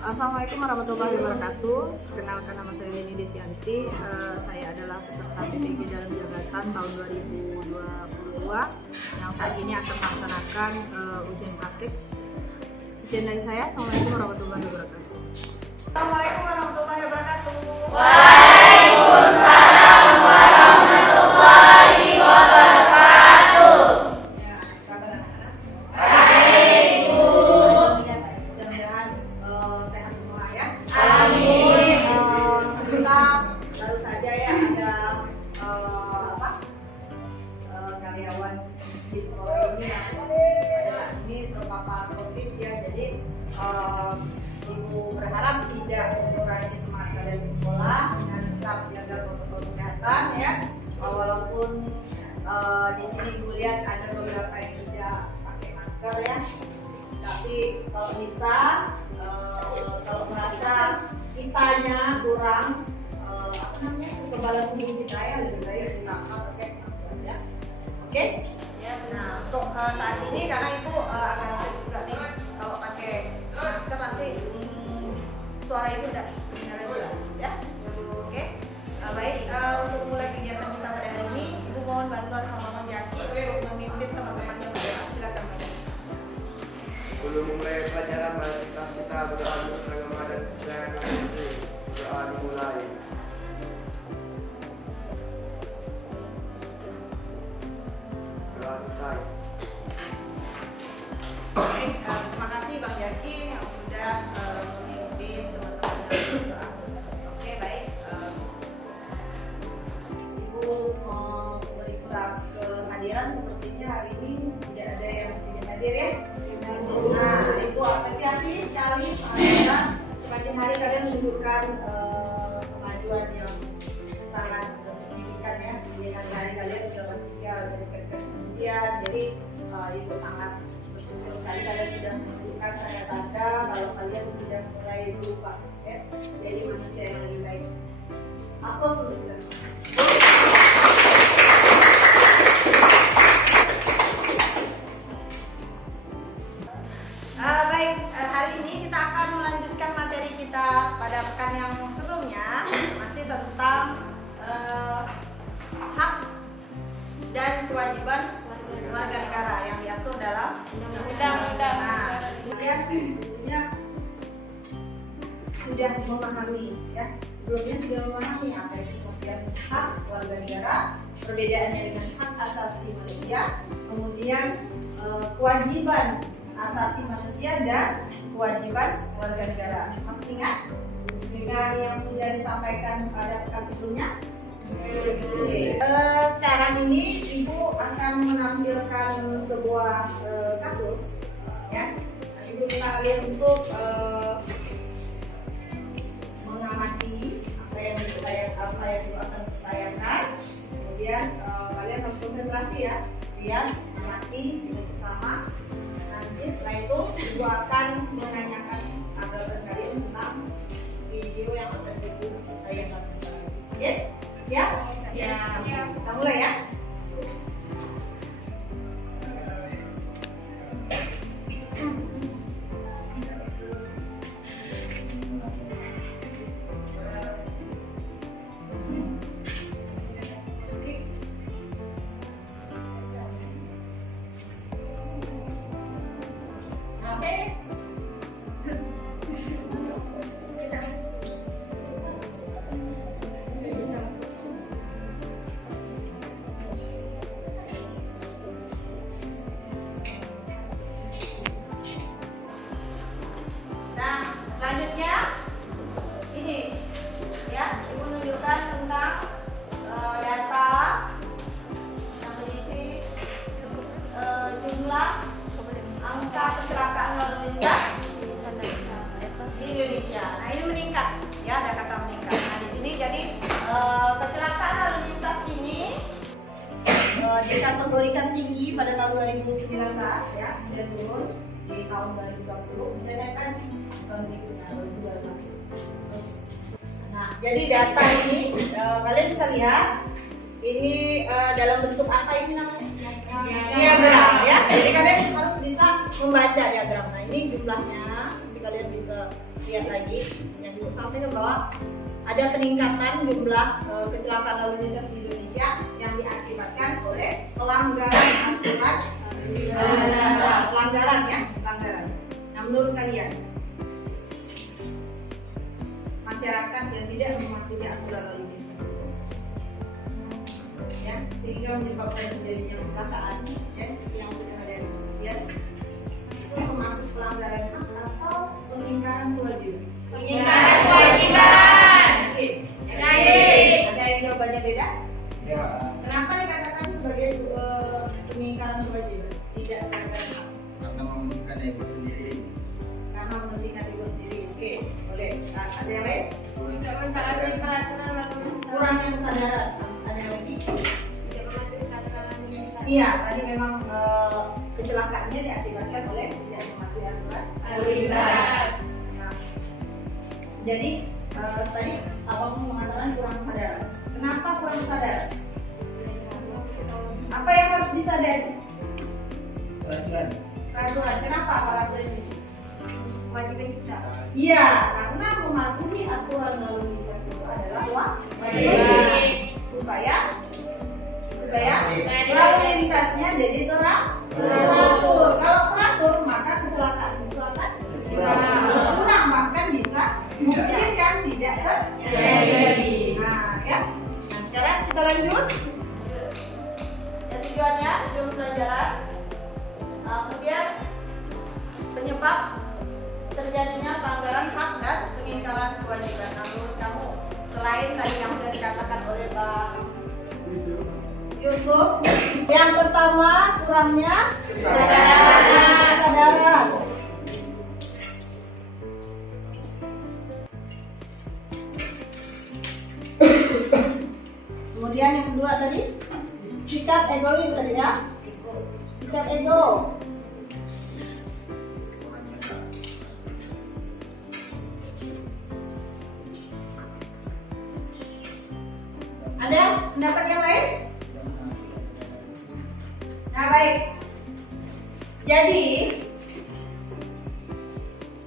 Assalamualaikum warahmatullahi wabarakatuh. Kenalkan, nama saya Leni Desianti. Saya adalah peserta PPG dalam jabatan tahun 2022 yang saat ini akan melaksanakan ujian praktik. Sekian dari saya. Assalamualaikum warahmatullahi wabarakatuh. Assalamualaikum warahmatullahi wabarakatuh. Waalaikumsalam warahmatullahi wabarakatuh. Ya, kabar anak-anak? Baik, Bu. Mudah-mudahan sehat semua ya. Amin. Kita baru saja ya ada karyawan di sekolah ini yang pada saat ini terpapar COVID ya. Jadi Ibu berharap tidak mengurangi semangat kalian di sekolah dan tetap jaga protokol kesehatan ya. Walaupun di sini Ibu lihat ada beberapa yang tidak pakai masker ya. Tapi kalau bisa, kalau merasa kitanya kurang kekebalan tubuh kita ya, lebih baik kita pakai masker ya. Oke? Nah, untuk saat ini karena Ibu akan juga nih kalau pakai masker nanti suara Ibu udah jelas ya. Oke? Baik, untuk mulai kegiatan kita pada hari ini, Ibu mohon bantuan sama Bang Jaki untuk memimpin teman-temannya berdoa. Silakan Bang Jaki. Sebelum memulai pelajaran, mari kita berdoa dulu agama dan doa dimulai. Doa selesai. Baik, terima kasih Bang Jaki yang sudah memimpin teman-temannya berdoa. Oke, baik. Ibu mau periksa kehadiran, sepertinya hari ini tidak ada yang tidak hadir ya. Nah, Ibu apresiasi sekali karena semakin hari kalian menunjukkan kemajuan yang sangat signifikan ya. Di hari-hari kalian sudah bertiga dari kemudian, jadi Ibu sangat bersyukur sekali kalian sudah menunjukkan tanda-tanda kalau kalian sudah mulai berubah ya, jadi manusia yang lebih baik. Aplaus untuk kita. Baik, hari ini kita akan melanjutkan materi kita pada pekan yang sebelumnya, masih tentang hak dan kewajiban warga negara yang diatur dalam undang-undang. Nah, kalian tentunya sudah memahami ya, sebelumnya sudah memahami apa itu kemudian hak warga negara, perbedaannya dengan hak asasi manusia, kemudian kewajiban asasi manusia dan kewajiban warga negara. Masih ingat dengan yang sudah disampaikan pada pekan sebelumnya? Sekarang ini Ibu akan menampilkan sebuah kasus ya. Ibu minta kalian untuk mengamati apa yang Ibu akan tayangkan. Kemudian kalian harus konsentrasi ya, lihat, amati, bersama. Nanti setelah itu Ibu akan menanyakan tanggapan kalian tentang video yang akan Ibu tayangkan. Oke? Siap? Ya. Kita mulai ya. Selanjutnya ini ya, Ibu menunjukkan tentang data yang berisi jumlah angka kecelakaan lalu lintas di Indonesia. Nah, ini meningkat ya, ada kata meningkat. Nah, di sini jadi kecelakaan lalu lintas ini dikategorikan tinggi pada tahun 2019 ya, dan turun di tahun 2020, kemudian kan tahun 2021. Nah, jadi data ini kalian bisa lihat ini dalam bentuk apa ini namanya? Diagram ya. Jadi kalian harus bisa membaca diagram. Nah ini jumlahnya, nanti kalian bisa lihat lagi yang Ibu sampaikan bahwa ada peningkatan jumlah kecelakaan lalu lintas di Indonesia yang diakibatkan oleh pelanggaran aturan pelanggaran. Nah menurut kalian masyarakat yang tidak mematuhi aturan lalu lintas ya sehingga menyebabkan terjadinya kecelakaan ya yang sudah ada ya itu termasuk pelanggaran hak atau pengingkaran kewajiban? Pengingkaran kewajiban. Ada yang jawabannya beda? Ya. Kenapa dikatakan sebagai pengingkaran kewajiban? Tidak pelanggaran hak. Karena mementingkan ego sendiri. Karena mementingkan ego sendiri. Oke, boleh. Nah, ada yang lain? Tidak mentaati peraturan lalu lintas. Kurangnya kesadaran. Ada yang lagi? Tidak mematuhi aturan lalu lintas. Iya, tadi memang kecelakaannya diakibatkan oleh tidak mematuhi aturan Lalu lintas. Nah, jadi tadi abang mengatakan kurang kesadaran. Kenapa kurang kesadaran? Apa yang harus disadari? Peraturan. Peraturan. Kenapa peraturan ini? Kewajiban kita. Iya, karena mematuhi aturan lalu lintas itu adalah Wajib. supaya lalu lintasnya jadi teratur. Kalau teratur maka kecelakaan itu akan kurang, bahkan bisa memungkinkan tidak terjadi. Nah, ya. Nah, sekarang kita lanjut. Yang tujuannya, tujuan pelajaran. Kemudian penyebab terjadinya pelanggaran hak dan pengingkaran kewajiban. Nah, menurut kamu selain tadi yang sudah dikatakan oleh Bang Yusuf, yang pertama kurangnya kesadaran. Kemudian yang kedua tadi sikap egois tadi ya, sikap ego. Ada pendapat yang lain? Nah baik, jadi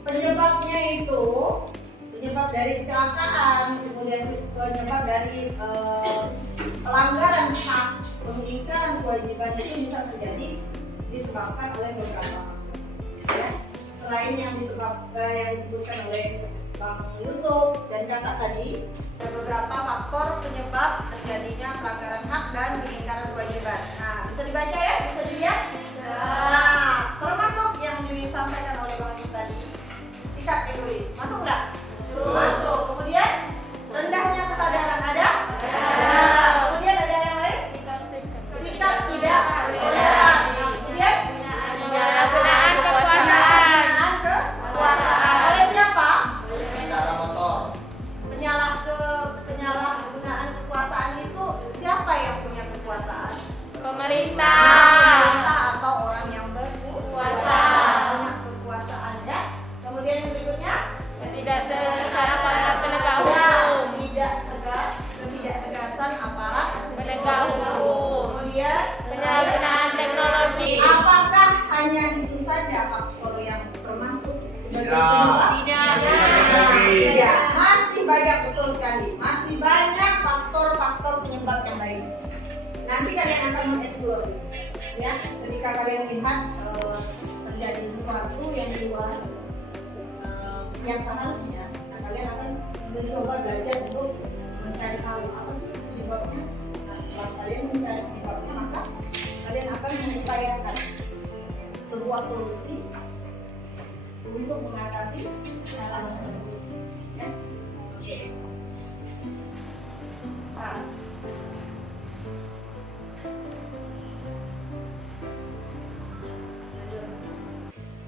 penyebabnya itu penyebab dari kecelakaan, kemudian penyebab dari pelanggaran hak, pengingkaran kewajiban itu bisa terjadi disebabkan oleh beberapa ya. Selain yang disebutkan oleh Bang Yusuf dan kakak tadi, ada beberapa faktor penyebab terjadinya pelanggaran hak dan pengingkaran kewajiban. Nah, bisa dibaca ya, bisa dilihat. Nah, termasuk yang disampaikan oleh Bang Yusuf tadi, sikap egois. Masuk nggak? Masuk. Kemudian rendahnya kesadaran ada? Nah, kemudian ada yang lain? Sikap tidak toleran. Nah, kemudian Penyalahgunaan kekuasaan. kekuasaan oleh siapa? Kendaraan motor. Penyalahgunaan kekuasaan itu siapa yang punya kekuasaan? Pemerintah. Pemerintah atau orang yang berkuasa. Kuasa. Punya kekuasaan ya. Kemudian yang berikutnya Tidak tegas aparat penegak ya, hukum. tidak tegasan aparat Penegak hukum. Kemudian Penyalahgunaan teknologi. apakah hanya itu saja faktor yang termasuk sebagai Tidak. penyebab? Tidak. Tidak, masih banyak, betul sekali. Masih banyak faktor-faktor penyebab yang lain. Nanti kalian akan mengeksplor, ya. Ketika kalian lihat terjadi sesuatu yang di luar yang seharusnya, nah, kalian akan mencoba belajar untuk mencari tahu apa sih penyebabnya. Nah, setelah kalian mencari penyebabnya, maka kalian akan mengupayakan sebuah solusi untuk mengatasi kesalahan tersebut. Ya. Oke.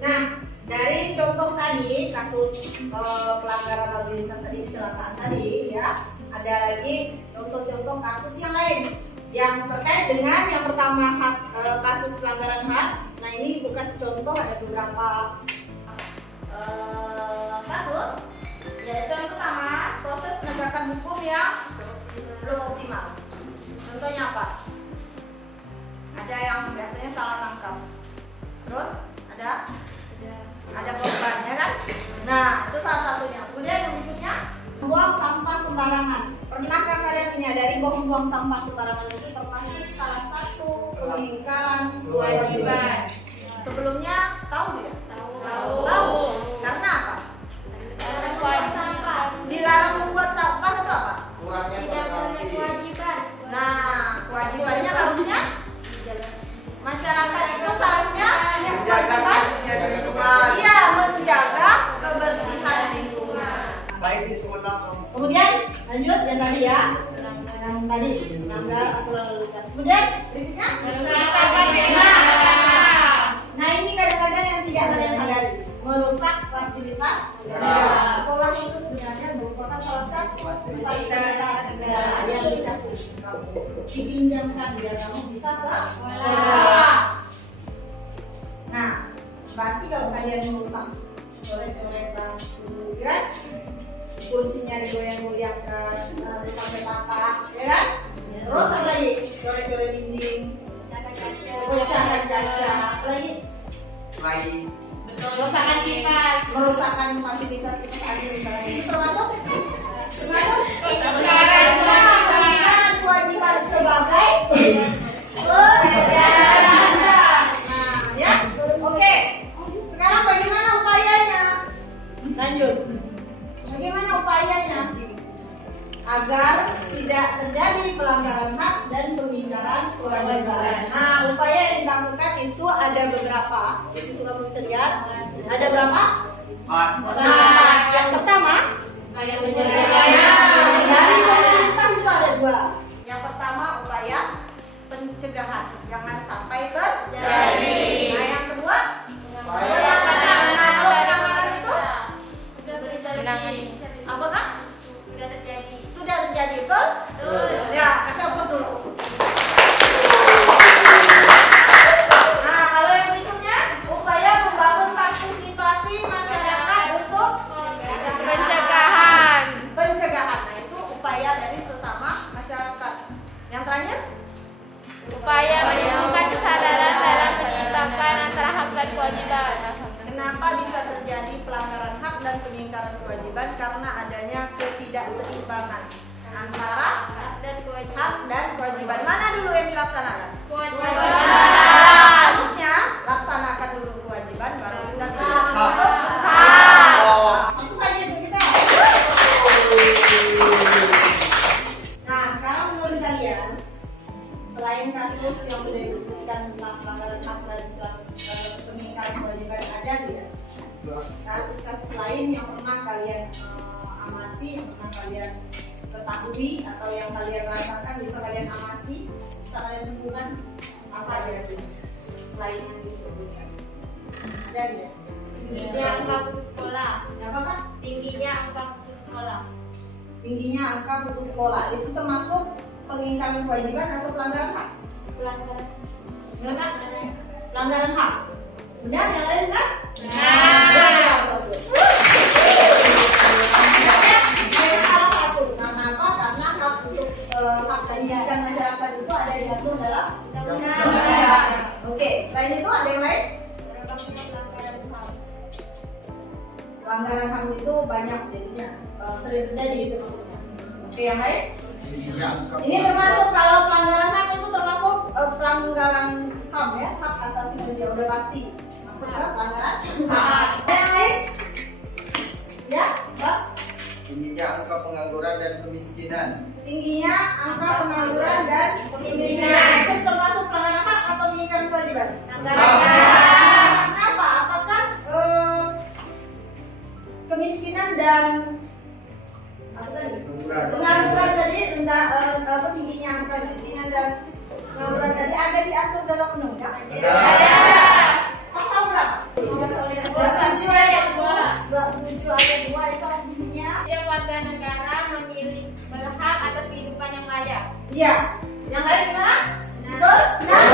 Nah, dari contoh tadi kasus pelanggaran lalu lintas tadi, kecelakaan tadi ya, ada lagi contoh-contoh kasus yang lain yang terkait dengan yang pertama hak kasus pelanggaran hak. Nah ini bukan contoh, ada beberapa kasus. Yaitu yang pertama proses penegakan hukum yang belum optimal. Contohnya apa? Ada yang biasanya salah tangkap. Terus ada membuang sampah sembarangan itu termasuk salah satu pengingkaran Kewajiban. Sebelumnya tahu tidak? Tahu. Tahu. Karena apa? Karena kewajiban. Dilarang membuat sampah itu apa? Kurangnya toleransi. Nah, kewajibannya harusnya masyarakat itu seharusnya punya Menjaga kewajiban. kebersihan lingkungan. Iya, menjaga kebersihan lingkungan. Baik di sekolah. Kemudian lanjut yang tadi ya, yang tadi melanggar aturan lalu lintas. Kemudian berikutnya, nah ini kadang-kadang yang tidak kalian sadari, merusak fasilitas negara. Sekolah itu sebenarnya merupakan salah satu fasilitas negara yang dikasih kamu, dipinjamkan biar kamu bisa sekolah. Nah, berarti kalau kalian merusak, coret-coretan, kemudian kursinya digoyang-goyangkan, sampai patah, ya kan? Terus apa lagi? Coret-coret dinding, pecahan kaca, lagi Lain. Merusakkan kipas. merusakkan fasilitas itu tadi misalnya. Itu termasuk pelanggaran kewajiban sebagai penjara. Nah, ya, oke. Sekarang bagaimana upayanya? Lanjut. Bagaimana upayanya agar tidak terjadi pelanggaran hak dan pengingkaran kewajiban? Nah, upaya yang dilakukan itu ada beberapa. Di situ kamu bisa lihat. Ada berapa? 4. Nah, yang pertama dari pemerintah itu ada 2. Yang pertama upaya pencegahan, jangan sampai terjadi. Nah, yang kedua penanganan. Nah, kalau penanganan itu Menangani. apakah? Sudah terjadi. Sudah terjadi, betul? Ya, kasih aplaus dulu. Nah, kalau yang berikutnya, upaya membangun partisipasi masyarakat untuk Pencegahan. pencegahan. Nah, itu upaya dari sesama masyarakat. Yang terakhir, Upaya menumbuhkan kesadaran dalam menyeimbangkan antara hak dan kewajiban. kenapa bisa terjadi pelanggaran hak dan pengingkaran kewajiban? Karena adanya ketidakseimbangan antara hak dan kewajiban. Mana dulu yang dilaksanakan? Harusnya laksanakan dulu kewajiban, baru kita untuk langsung aja tuh kita. Nah, sekarang menurut kalian, selain kasus yang sudah disebutkan tentang pelanggaran hak dan pengingkaran kewajiban, ada tidak kasus-kasus lain yang pernah kalian amati, yang pernah kalian ketahui, atau yang kalian rasakan, bisa kalian amati, bisa kalian temukan? Apa aja itu selain yang disebutkan? Ada tidak? Tingginya angka putus sekolah. Apa Kak? Tingginya angka putus sekolah. Tingginya angka putus sekolah itu termasuk pengingkaran kewajiban atau pelanggaran hak? Pelanggaran. Benar kan? Pelanggaran hak. Benar, yang lain benar? Benar. Salah satu. Karena apa? Karena hak untuk hak pendidikan masyarakat itu ada diatur dalam undang-undang. Oke, selain itu ada yang lain? Pelanggaran HAM itu banyak jadinya, sering terjadi itu maksudnya. Oke, yang lain? Ini termasuk, kalau pelanggaran HAM itu termasuk pelanggaran HAM ya, hak asasi manusia, udah pasti masuk ke pelanggaran HAM. Ada yang lain? Ya, Mbak? Tingginya angka pengangguran dan kemiskinan. Tingginya angka pengangguran dan kemiskinan itu termasuk pelanggaran hak atau pengingkaran kewajiban? Kenapa? Apakah kemiskinan dan apa tadi? Pengangguran tadi rendah, tingginya angka kemiskinan dan pengangguran tadi ada diatur dalam undang-undang? Pasal berapa? 27 ayat 2. 27 ayat 2 itu bunyinya. Setiap warga negara memiliki berhak atas kehidupan yang layak. Iya. Yang lain gimana? Betul? Nah,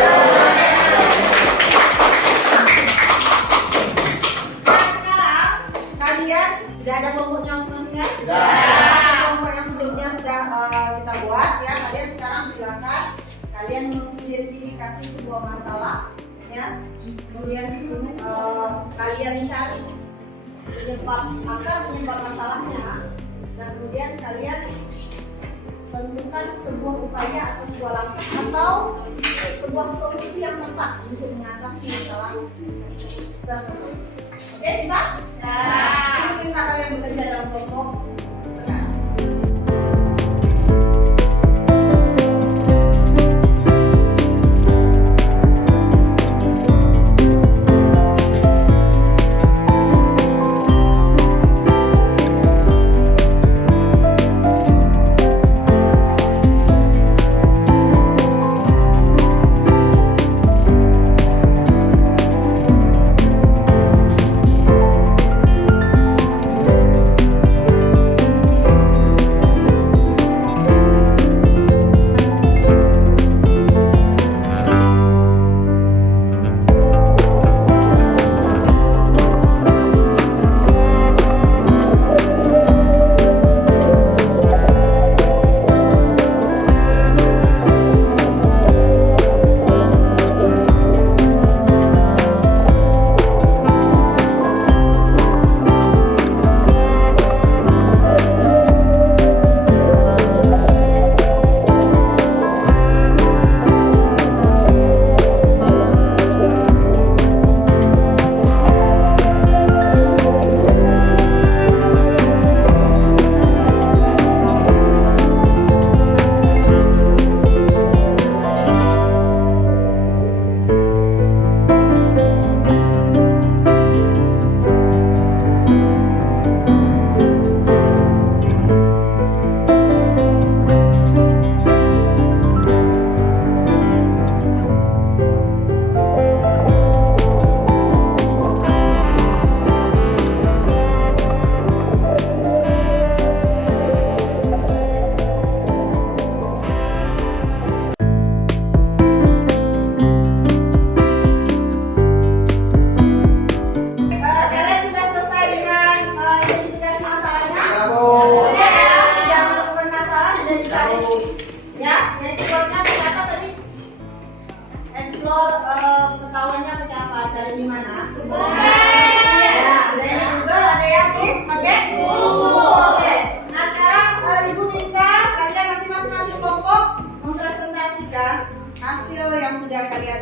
sekarang kalian sudah ada kelompoknya masing-masing kan? Kelompok yang sebelumnya sudah kita buat ya. Kalian sekarang silakan kalian mengidentifikasi sebuah masalah ya. Kemudian kalian cari penyebab masalahnya, dan kemudian kalian tentukan sebuah upaya atau sebuah langkah atau sebuah solusi yang tepat untuk mengatasi masalah tersebut. Oke, bisa? Ini minta kalian bekerja dalam kelompok sekarang. Kalian sudah selesai dengan identifikasi masalahnya? Ya, jangan menemukan masalah dan dicari. Ya, yang explore-nya pakai apa tadi? Explore pengetahuannya pakai apa? Cari di mana? Ya, dan juga ada yang pakai buku. Oke. Nah sekarang ibu minta kalian nanti masing-masing kelompok mempresentasikan hasil yang sudah kalian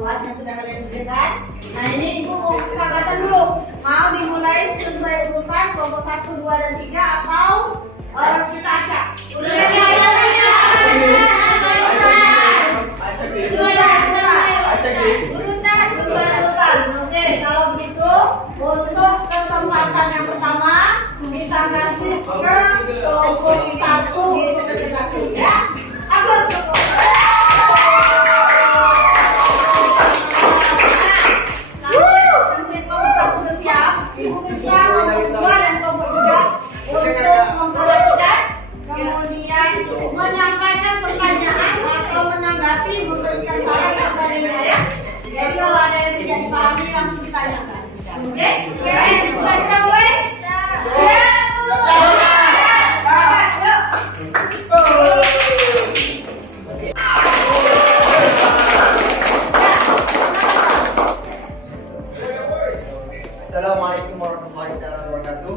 buat, yang sudah kalian berikan. Nah ini ibu mau kesepakatan dulu. Mau dimulai sesuai urutan kelompok 1, 2, dan 3 atau kita acak? Urutan sesuai urutan. Oke, kalau begitu untuk kesempatan yang pertama kita kasih ke kelompok 1 untuk presentasi ya. Aplaus untuk kelompok 1. Nanti kelompok 1 bersiap, ibu minta kelompok 2 dan kelompok 3 untuk memperhatikan, kemudian menyampaikan pertanyaan atau menanggapi, memberikan saran dan sebagainya ya. Jadi kalau ada yang tidak dipahami langsung ditanyakan. Oke? Baik, baca gue. Assalamualaikum warahmatullahi wabarakatuh.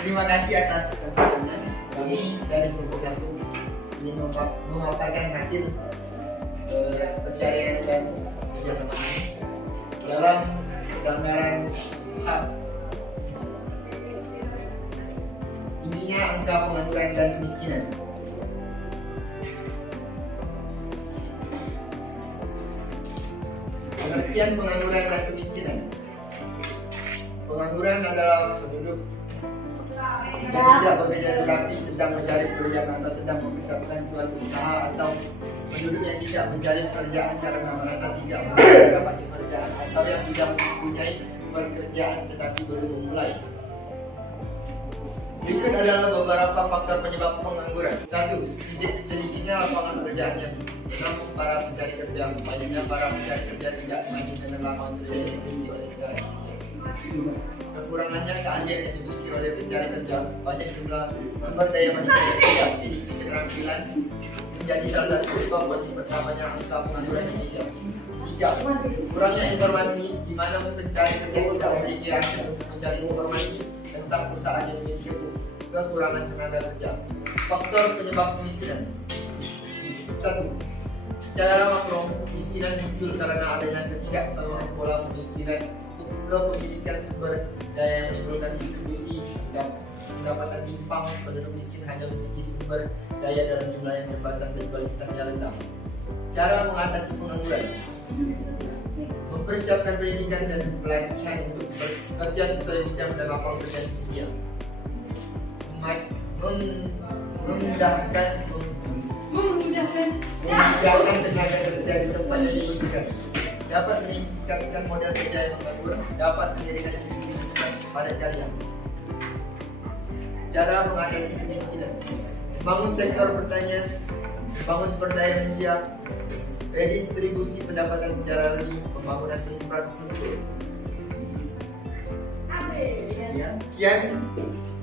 Terima kasih atas kesempatannya. Kami dari kelompok 1 ingin memaparkan hasil pencarian dan kerjasama kami dalam pelanggaran HAM. Intinya angka pengangguran dan kemiskinan. Pengertian pengangguran dan kemiskinan. Pengangguran adalah penduduk yang tidak bekerja tetapi sedang mencari pekerjaan atau sedang mempersiapkan suatu usaha, atau penduduk yang tidak mencari pekerjaan karena merasa tidak mendapat pekerjaan, atau yang tidak mempunyai pekerjaan tetapi belum memulai. Berikut adalah beberapa faktor penyebab pengangguran. 1. Sedikitnya lapangan pekerjaan yang menampung para pencari kerja. Banyaknya para pencari kerja tidak semakin dan lapangan kerja yang dimiliki oleh negara Indonesia. Kekurangannya keahlian yang dimiliki oleh pencari kerja. Banyak jumlah sumber daya manusia yang tidak memiliki keterampilan menjadi salah satu sebab bertambahnya angka pengangguran di Indonesia. 3. Kurangnya informasi, di mana pencari kerja tidak memiliki akses untuk mencari informasi dan tentang perusahaan yang memiliki kekurangan tenaga kerja. Faktor penyebab kemiskinan. 1. Secara makro, kemiskinan muncul karena adanya ketidaksamaan pola pemikiran kepemilikan sumber daya yang menimbulkan distribusi dan pendapatan timpang. Penduduk miskin hanya memiliki sumber daya dalam jumlah yang terbatas dan kualitasnya rendah. Cara mengatasi pengangguran. Mempersiapkan pendidikan dan pelatihan untuk bekerja sesuai bidang dan lapangan kerja yang tersedia. Memudahkan tenaga kerja di tempat yang dibutuhkan. Dapat meningkatkan modal kerja yang menganggur. Dapat menjadikan kemiskinan pada karya. Cara mengatasi kemiskinan. Membangun sektor pertanian, membangun sumber daya manusia, redistribusi pendapatan secara lebih, pembangunan infrastruktur. Sekian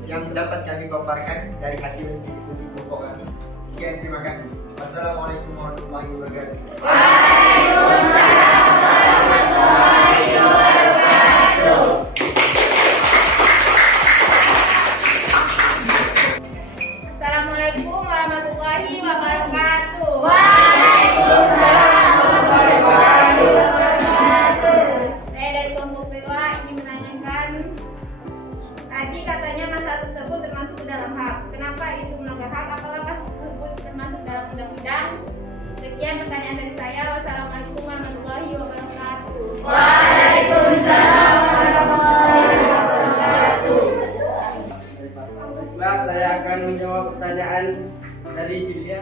yang dapat kami paparkan dari hasil diskusi kelompok kami. Sekian, terima kasih. Wassalamualaikum warahmatullahi wabarakatuh. Waalaikumsalam warahmatullahi wabarakatuh. Assalamualaikum warahmatullahi wabarakatuh. Waalaikumsalam warahmatullahi wabarakatuh. Saya dari kelompok PWA ingin menanyakan, tadi katanya masalah tersebut termasuk dalam hak. Kenapa itu melanggar hak? Apakah kasus tersebut termasuk dalam undang-undang? Sekian pertanyaan dari saya. Wassalamualaikum warahmatullahi wabarakatuh. Waalaikumsalam warahmatullahi wabarakatuh. Baiklah, saya akan menjawab pertanyaan dari Julia.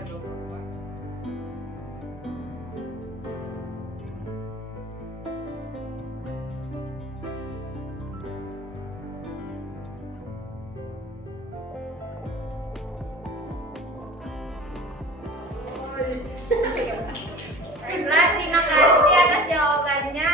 Baiklah, terima kasih atas jawabannya.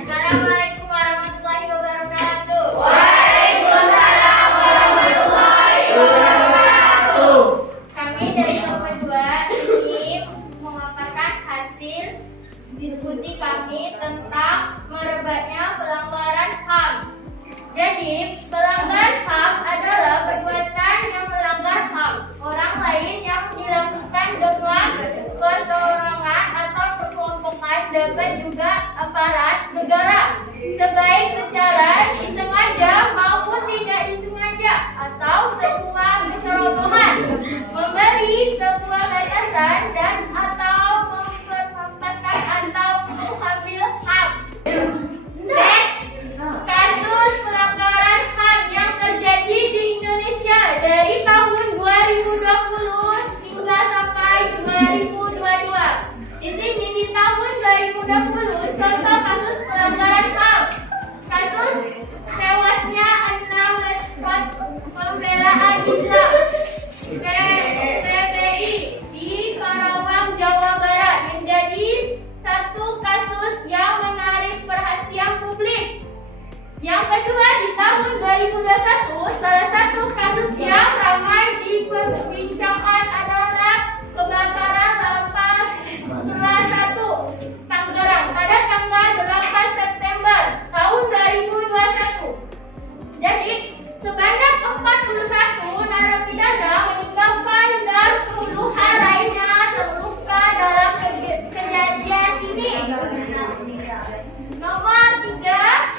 Assalamualaikum warahmatullahi wabarakatuh. Waalaikumsalam warahmatullahi wabarakatuh. Kami dari kelompok 2 ingin memaparkan hasil diskusi kami tentang merebaknya pelanggaran HAM. Jadi, pelanggaran HAM adalah perbuatan yang melanggar HAM orang lain yang dilakukan dengan perseorangan atau perkelompokan, dapat juga aparat negara, sebaik secara disengaja maupun tidak disengaja atau sebuah kecerobohan, memberi sebuah gagasan dan atau mempermampatkan atau mengambil hak. Next, kasus pelanggaran HAM yang terjadi di Indonesia dari tahun 2020 hingga sampai 2022. Di sini di tahun 2020 contoh kasus pelanggaran HAM. Kasus tewasnya 6 respon pembelaan Islam PBI di Karawang, Jawa Barat menjadi satu kasus yang menarik perhatian publik. Yang kedua, di tahun 2021 salah satu kasus yang ramai diperbincangkan adalah kebakaran lapas kelas 1 Tangerang pada tanggal 8 September tahun 2021. Jadi, sebanyak 41 narapidana meninggalkan dan puluhan lainnya terluka dalam kejadian ini. Nomor 3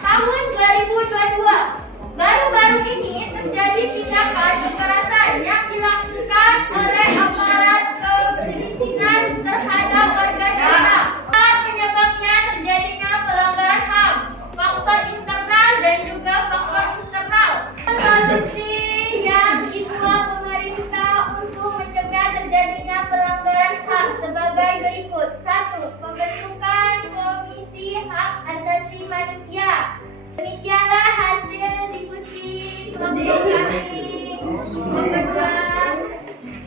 tahun 2022. Baru-baru ini terjadi tindakan kekerasan yang dilakukan oleh aparat kepolisian terhadap warga desa. Penyebabnya terjadinya pelanggaran HAM, faktor internal dan juga faktor eksternal. Solusi yang dibuat pemerintah untuk mencegah terjadinya pelanggaran HAM sebagai berikut. 1. Pembentukan Komisi Hak Asasi Manusia. Demikianlah hasil diskusi kelompok kami.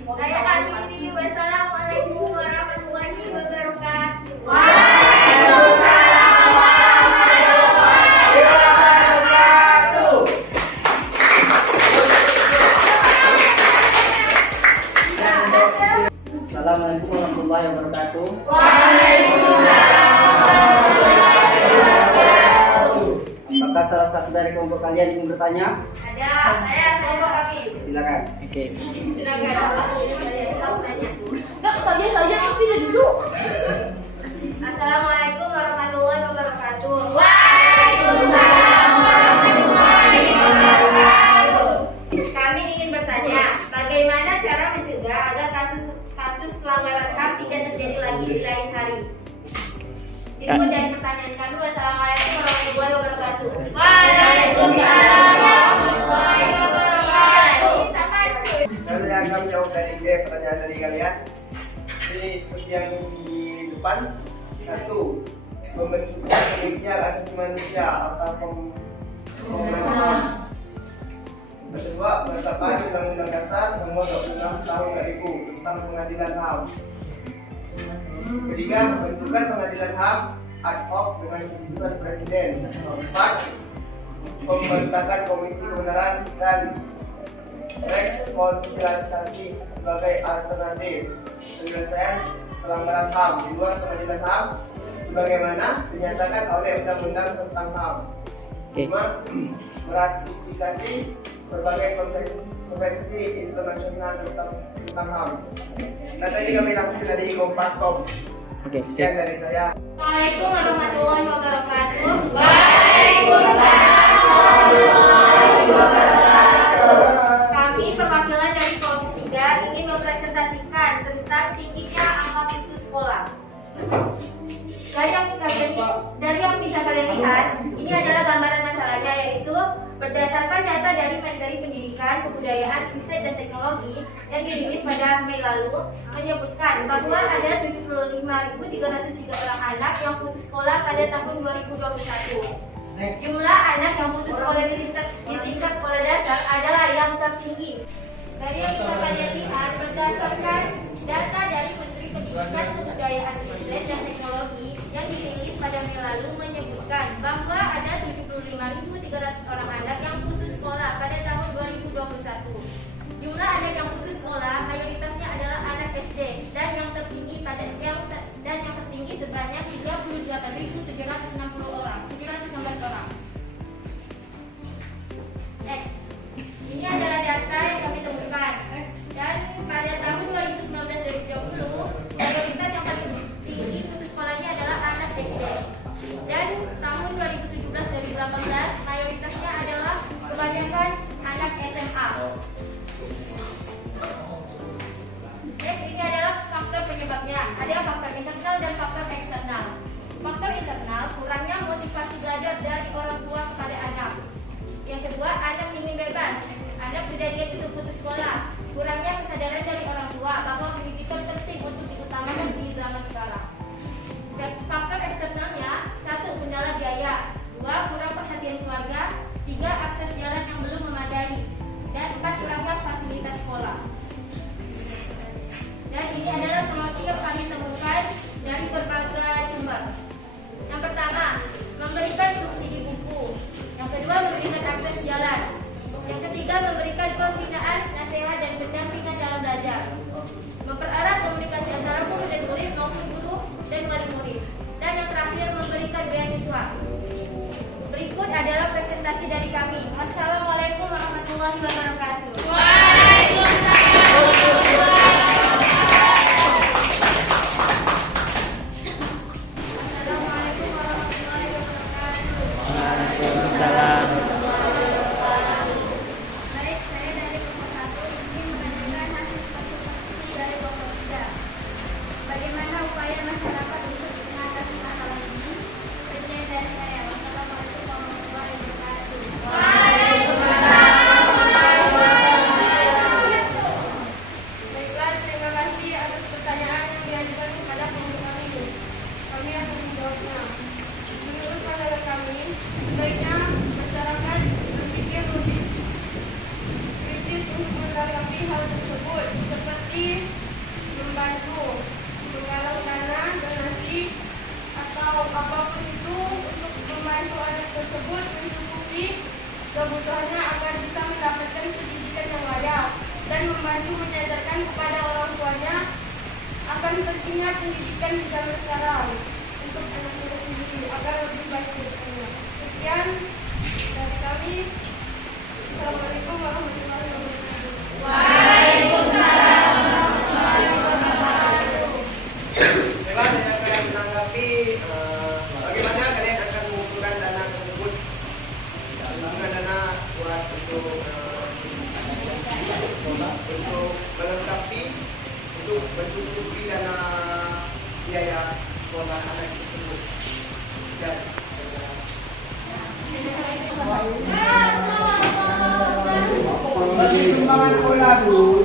Saya akhiri. Wassalamualaikum warahmatullahi wabarakatuh. Waalaikumsalam warahmatullahi wabarakatuh. Apakah salah satu dari kelompok kalian ingin bertanya? Ada, saya kelompok kami. Silakan. Oke. Silakan. Enggak, saja tapi dulu. Assalamualaikum warahmatullahi wabarakatuh. Waalaikumsalam warahmatullahi wabarakatuh. Kami ingin bertanya, bagaimana cara mencegah agar kasus pelanggaran HAM tidak terjadi lagi di lain hari? Itu jadi pertanyaan kami. Wassalamualaikum warahmatullahi wabarakatuh. Waalaikumsalam warahmatullahi wabarakatuh. Dari yang kami jawab dari pertanyaan dari kalian, ini seperti yang di depan. Satu, pembentukan Komisi Hak Asasi Manusia atau Komnas HAM. Kedua, penetapan Undang-Undang Dasar Nomor 26 Tahun 2000 tentang Pengadilan HAM. Ketiga, pembentukan Pengadilan HAM ad hoc dengan keputusan Presiden. Keempat, pembentukan Komisi Kebenaran dan rekonsiliasi sebagai alternatif penyelesaian pelanggaran HAM di luar pengadilan HAM sebagaimana dinyatakan oleh Undang-Undang tentang HAM. 5. Meratifikasi berbagai konvensi internasional tentang HAM. Nah, tadi kami langsung dari Kompaskom. Oke, Sekian dari saya. Assalamualaikum warahmatullahi wabarakatuh. Kami perwakilan dari kelompok 3 ingin mempresentasikan tentang tingginya angka putus sekolah. Dari yang bisa kalian lihat, ini adalah gambaran masalahnya, yaitu berdasarkan data dari Menteri Pendidikan, Kebudayaan, Riset dan Teknologi yang dirilis pada Mei lalu menyebutkan bahwa ada 75.303 orang anak yang putus sekolah pada tahun 2021. Jumlah anak yang putus sekolah di tingkat sekolah dasar adalah yang tertinggi. Dari yang bisa kalian lihat, berdasarkan data dari Menteri Pendidikan, Kebudayaan, Riset dan Teknologi yang dirilis pada Mei lalu menyebutkan bahwa ada 75.300 orang anak yang putus sekolah pada tahun 2021. Jumlah anak yang putus sekolah mayoritasnya adalah anak SD dan yang tertinggi sebanyak 38.716 orang. Next. Ini adalah data yang kami temukan. Dan pada tahun 2019-2020 mayoritas yang paling tinggi putus sekolahnya adalah anak SD. Dan tahun 2017-2018 mayoritasnya adalah kebanyakan anak SMA. Next, ini adalah faktor penyebabnya. Ada faktor internal dan faktor eksternal. Faktor internal, kurangnya motivasi belajar dari orang tua kepada anak. Yang kedua, anak ingin bebas. Anak sudah diet untuk putus sekolah. Kurangnya kesadaran dari orang tua bahwa pendidikan penting untuk diutamakan di zaman sekarang. Faktor eksternalnya, 1. Kendala biaya, 2. Kurang perhatian keluarga, 3. Akses jalan yang belum memadai, dan 4. Kurangnya fasilitas sekolah. Dan ini adalah solusi yang kami temukan dari berbagai sumber. Yang pertama, memberikan subsidi buku. Yang kedua, memberikan akses jalan. Yang ketiga, memberikan pembinaan, nasihat, dan pendampingan dalam belajar. Mempererat komunikasi antara guru dan murid maupun guru dan wali murid. Dan yang terakhir, memberikan beasiswa. Berikut adalah presentasi dari kami. Wassalamualaikum warahmatullahi wabarakatuh. Baik, saya dari kelompok 1 ingin menanyakan hasil konsultasi dari kelompok 3. Bagaimana upaya masyarakat untuk mengatasi masalah ini? Sekian dari saya. Wassalamualaikum warahmatullahi wabarakatuh. Baiklah, terima kasih atas pertanyaan yang diajukan kepada kelompok kami. Kami akan menjawabnya. Menurut pandangan kami, sebaiknya masyarakat berpikir lebih kritis untuk menanggapi hal tersebut, seperti membantu menggalang dana, donasi, atau apapun itu untuk membantu anak tersebut mencukupi kebutuhannya agar bisa mendapatkan pendidikan yang layak, dan membantu menyadarkan kepada orang tuanya akan pentingnya pendidikan di zaman sekarang untuk anak-anak sendiri agar lebih baik ke depannya. Sekian. kasih. Assalamualaikum warahmatullahi wabarakatuh. Baiklah, saya akan menanggapi bagaimana kalian akan mengumpulkan dana tersebut. Mengumpulkan dana buat untuk melengkapi, untuk mencukupi dana biaya sekolah anak tersebut. Dan sumbangan sekolah dulu.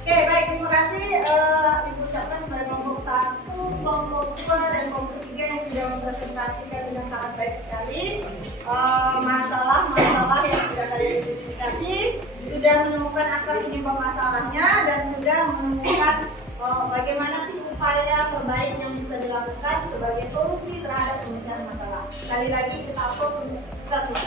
Oke, baik, terima kasih. Diucapkan kepada kelompok 1, kelompok 2, dan kelompok 3 yang sudah mempresentasikan dengan sangat baik sekali masalah-masalah yang sudah kalian identifikasi, sudah menemukan akar penyebab masalahnya, dan sudah menemukan bagaimana sih upaya terbaik yang bisa dilakukan sebagai solusi terhadap pemecahan masalah. Sekali lagi kita aplaus untuk kita semua.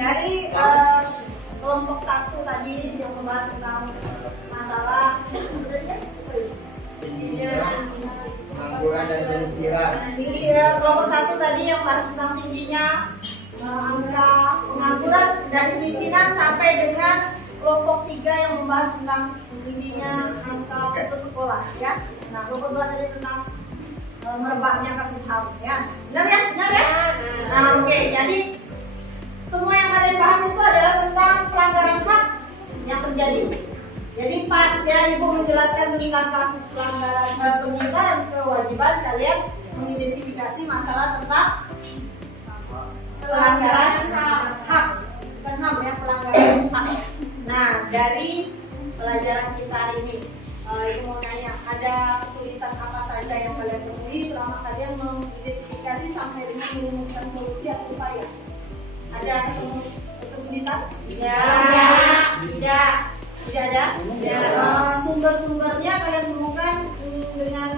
Dari kelompok 1 tadi yang membahas tentang masalah pengangguran dan kemiskinan. Kelompok 1 tadi yang membahas tentang tingginya angka pengangguran dan kemiskinan, sampai dengan kelompok 3 yang membahas tentang tingginya angka putus sekolah, ya. Nah, kelompok 2 tadi tentang merebaknya kasus HAM, ya. Benar ya? Benar ya? Nah, oke. Jadi semua yang kalian bahas itu adalah tentang pelanggaran hak yang terjadi. Jadi pas ya Ibu menjelaskan tentang kasus pelanggaran pengingkaran kewajiban, kalian mengidentifikasi masalah tentang pelanggaran hak, bukan HAM ya, pelanggaran hak. Nah, dari pelajaran kita hari ini, Ibu mau nanya, ada kesulitan apa saja yang kalian temui selama kalian mengidentifikasi sampai dengan merumuskan solusi atau upaya? Ada kesulitan? Tidak. Tidak ada? Sumber-sumbernya kalian temukan dengan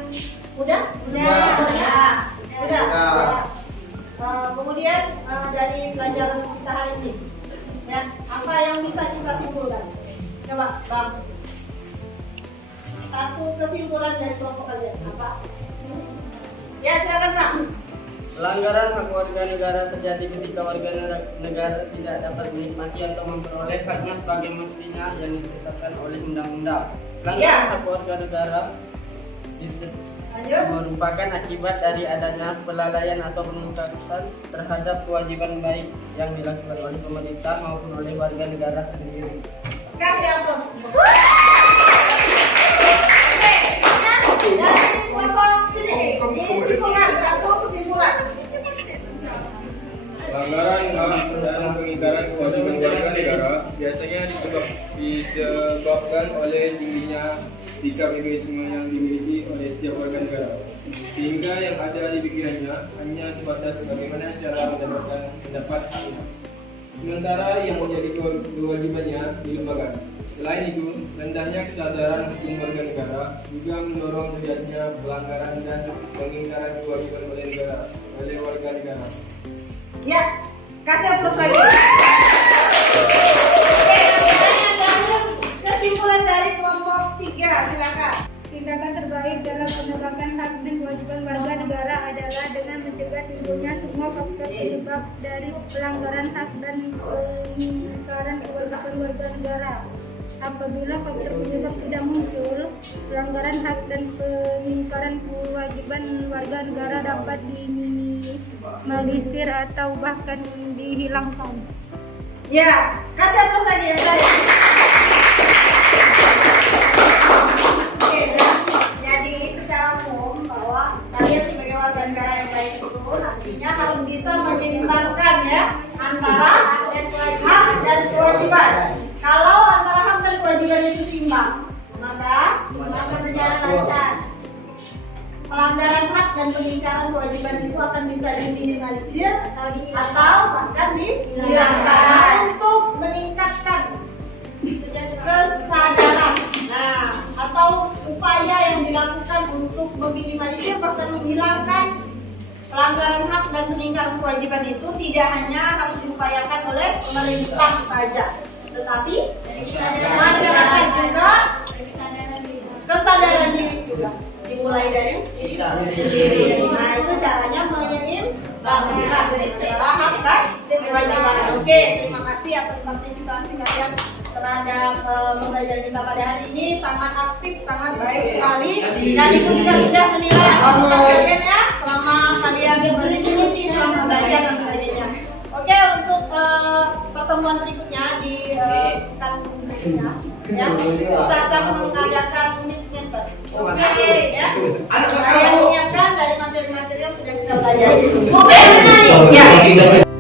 mudah? Mudah. Kemudian dari pelajaran kita hari ini, ya, apa yang bisa kita simpulkan? Coba, Bang. Satu kesimpulan dari kelompok kalian apa? Ya, silakan, Bang. Pelanggaran hak warga negara terjadi ketika warga negara tidak dapat menikmati atau memperoleh haknya sebagai mestinya yang ditetapkan oleh undang-undang. Pelanggaran hak warga negara merupakan akibat dari adanya kelalaian atau peningkatan terhadap kewajiban baik yang dilakukan oleh pemerintah maupun oleh warga negara sendiri. Kasih aplaus. Dari kelompok sini, kesimpulan, satu kesimpulan. Pelanggaran hak dan pengingkaran kewajiban warga negara biasanya disebabkan oleh tingginya sikap egoisme yang dimiliki oleh setiap warga negara, sehingga yang ada di pikirannya hanya sebatas bagaimana cara mendapatkan pendapat haknya, sementara yang menjadi kewajibannya dilupakan. Selain itu, rendahnya kesadaran hukum warga negara juga mendorong terjadinya pelanggaran dan pengingkaran kewajiban oleh warga negara. Ya, kasih aplaus lagi. Kesimpulan dari kelompok 3, silakan. Tindakan terbaik dalam penegakan hak dan kewajiban warga negara adalah dengan mencegah timbulnya semua faktor penyebab dari pelanggaran hak dan pengingkaran kewajiban warga negara. Apabila faktor penyebab tidak muncul, pelanggaran hak dan pengingkaran kewajiban warga negara dapat diminimalisir atau bahkan dihilangkan. Ya, kasih aplaus lagi ya saya. Oke, jadi secara umum bahwa kalian sebagai warga negara yang baik itu nantinya harus bisa menyeimbangkan ya antara hak dan kewajiban. Kalau antara hak dan kewajiban itu seimbang, maka akan berjalan lancar. Pelanggaran hak dan pengingkaran kewajiban itu akan bisa diminimalisir atau bahkan dihilangkan untuk meningkatkan kesadaran tidak hanya harus diupayakan oleh pemerintah saja, tetapi masyarakat juga, kesadaran diri juga dimulai dari diri sendiri. Nah itu caranya menyeimbangkan antara hak dan kewajiban. Oke, terima kasih atas partisipasi kalian terhadap pembelajaran kita pada hari ini. Sangat aktif, sangat baik sekali, dan ibu juga sudah menilai aktivitas kalian ya selama kalian berdiskusi, selama belajar dan sebagainya. Oke, untuk pertemuan berikutnya di pekan berikutnya ya, kita akan mengadakan mid semester. Oke ya, saya menyiapkan dari materi-materi yang sudah kita pelajari. Oke, benar ya.